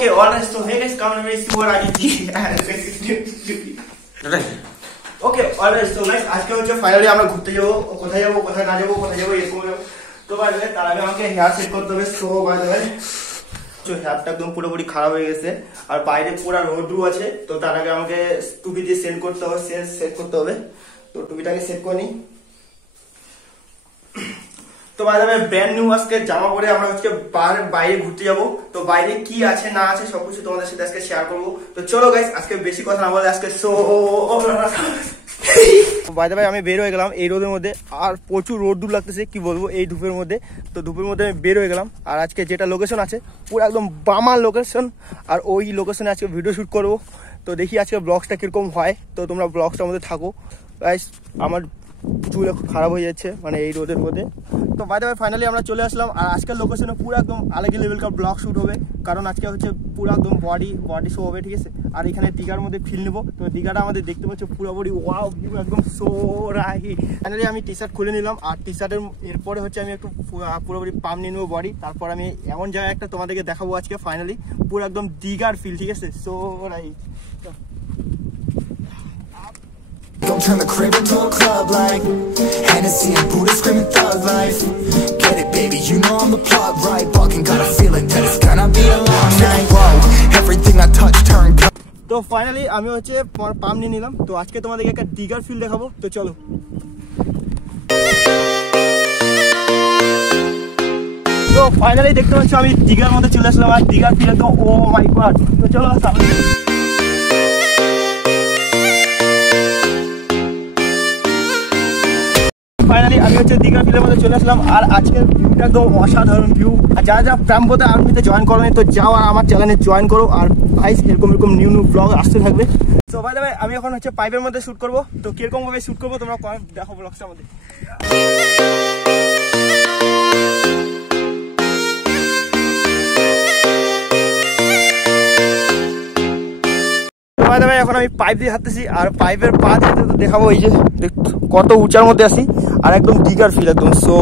Okay, alright. So hey guys, come and see what I did. Okay, alright. So guys, আজকে হচ্ছে finally আমরা ঘুরতে যাব, কোথায় যাব, কোথায় না যাব, কোথায় যাব এরকম যাব। তো বাই দ্য ওয়ে তার আগে আমাকে হেয়ার সেট করতে হবে। সো বাই দ্য ওয়ে তো হেয়ারটা একদম পুরোপুরি খারাপ হয়ে গেছে আর বাইরে পুরো রোদ্রু আছে। তো তার আগে আমাকে টুপি দিয়ে সেট করতে হবে, সেট করতে হবে। তো টুপিটাকে সেট করে নিই। তো by the way brand new আজকে জামা পরে আমরা আজকে বাইরে ঘুরতে যাব। তো বাইরে কি আছে না আছে সবকিছু তোমাদের সাথে আজকে শেয়ার করব। তো চলো গাইস, আজকে বেশি কথা না বলে আজকে বাই দ্য ওয়ে আমি বের হয়ে গেলাম এই রোদের মধ্যে, আর প্রচুর রোদ্দুর লাগতেছে কি বলবো এই ধূপের মধ্যে। তো ধূপের মধ্যে আমি বের হয়ে গেলাম, আর আজকে যেটা লোকেশন আছে পুরো একদম বামার লোকেশন, আর ওই লোকেশনে আজকে ভিডিও শুট করবো। তো দেখি আজকে ব্লগসটা কিরকম হয়, তো তোমরা ব্লগসটার মধ্যে থাকো। গাইস আমার চুল এখন খারাপ হয়ে যাচ্ছে মানে এই রোদের মধ্যে। তো বাই দ্য ওয়ে ফাইনালি আমরা চলে আসলাম, আর আজকের লোকেশনে পুরো একদম আলাদা লেভেল কা ব্লগ শুট হবে, কারণ আজকে হচ্ছে পুরো একদম বডি শো হবে, ঠিক আছে। আর এখানে দীঘার মধ্যে ফিল নেবো। তো দীঘাটা আমাদের দেখতে পাচ্ছ পুরোপুরি ওয়াও ভিউ একদম সো রাহি। ফাইনালি আমি টি শার্ট খুলে নিলাম, আর টি শার্টের এরপরে হচ্ছে আমি একটু পুরোপুরি পাম্প নিয়ে নেবো বডি। তারপর আমি এমন জায়গায় একটা তোমাদেরকে দেখাবো আজকে ফাইনালি পুরো একদম দীঘার ফিল, ঠিক আছে। So Rahi Don't turn the crib into a club like Hennessy and Buddha screaming thug life. Get it baby, you know I'm the plug, right? Fucking got a feeling that it's gonna be a long night. Whoa, everything I touch turn. তো finally আমি হচ্ছে pump নিয়ে নিলাম। তো আজকে তোমাদেরকে একটা দীঘার ফিল দেখাবো, তো চলো। তো ফাইনালি দেখতে পাচ্ছ আমি দীঘার মধ্যে চলে আসলাম, আর দীঘার ফিল একদম ও মাই গড। তো চলো ফাইনালি আমি হচ্ছে দীঘা ফিলের মধ্যে চলে আসলাম, আর আজকের ভিউটা একদম অসাধারণ ভিউ। আর যারা প্রাম্পতে আর্মিতে জয়েন করো তো যাও আর আমার চ্যানেলে জয়েন করো, আর ভাই এরকম নিউ ব্লগ আসতে থাকবে। তো বাই দ্য ওয়ে আমি এখন হচ্ছে পাইপের মধ্যে শুট করবো। তো কিরকম ভাবে শুট করবো তোমরা দেখো ব্লগসটার মধ্যে। এখন আমি পাইপ দিয়ে হাঁটতেছি, আর পাইপের পা দিয়ে তো দেখাবো এই যে কত উঁচার মধ্যে আছি, আর একদম দীঘার ফিল একদম। সো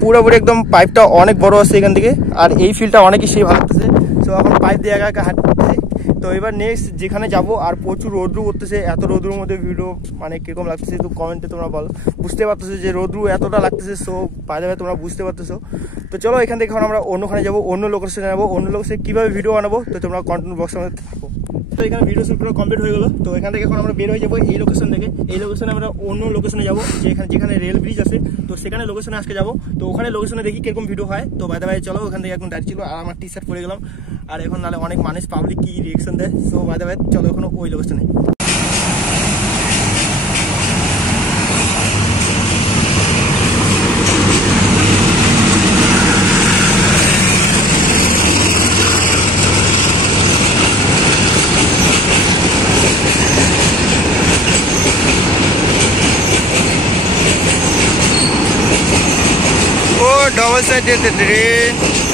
পুরোপুরি একদম পাইপটা অনেক বড় আছে এখান থেকে, আর এই ফিলটা অনেকই সেই ভালো লাগতেছে। সো এখন পাইপ দিয়ে একা একা হাঁটতেছি। তো এবার নেক্সট যেখানে যাবো, আর প্রচুর রোদ্রু করতেছে, এত রোদ্রুর মধ্যে ভিডিও মানে কিরকম লাগতেছে তো কমেন্টে তোমরা বলো। বুঝতে পারতেছো যে রোদ্রু এতটা লাগতেছে, সো বাইরে তোমরা বুঝতে পারতেছো। তো চলো এখান থেকে এখন আমরা অন্যখানে যাবো, অন্য লোকেশনে যাবো। অন্য লোকেশনে কীভাবে ভিডিও বানাবো তো তোমরা কন্টেন্ট বক্সের মধ্যে থাকো। তো এখানে ভিডিও শুট পুরো কমপ্লিট হয়ে গেলো। তো এখান থেকে এখন আমরা বের হয়ে যাবো এই লোকেশন থেকে। এই লোকেশনে আমরা অন্য লোকেশনে যাবো, যেখানে রেল ব্রিজ আছে, তো সেখানে লোকেশনে আজকে যাবো। তো ওখানে লোকেশনে দেখি কিরকম ভিডিও হয়। তো বাইরে বাইরে চলো ওখান থেকে এখন ডাইরেক্ট ছিল, আর আমার টি শার্ট পরে গেলাম, আর এখন নাহলে অনেক মানুষ পাবলিক কি রিয়েকশন দেয়। সো বাইরে বাইরে চলো এখন ওই লোকেশনে। Double sided train.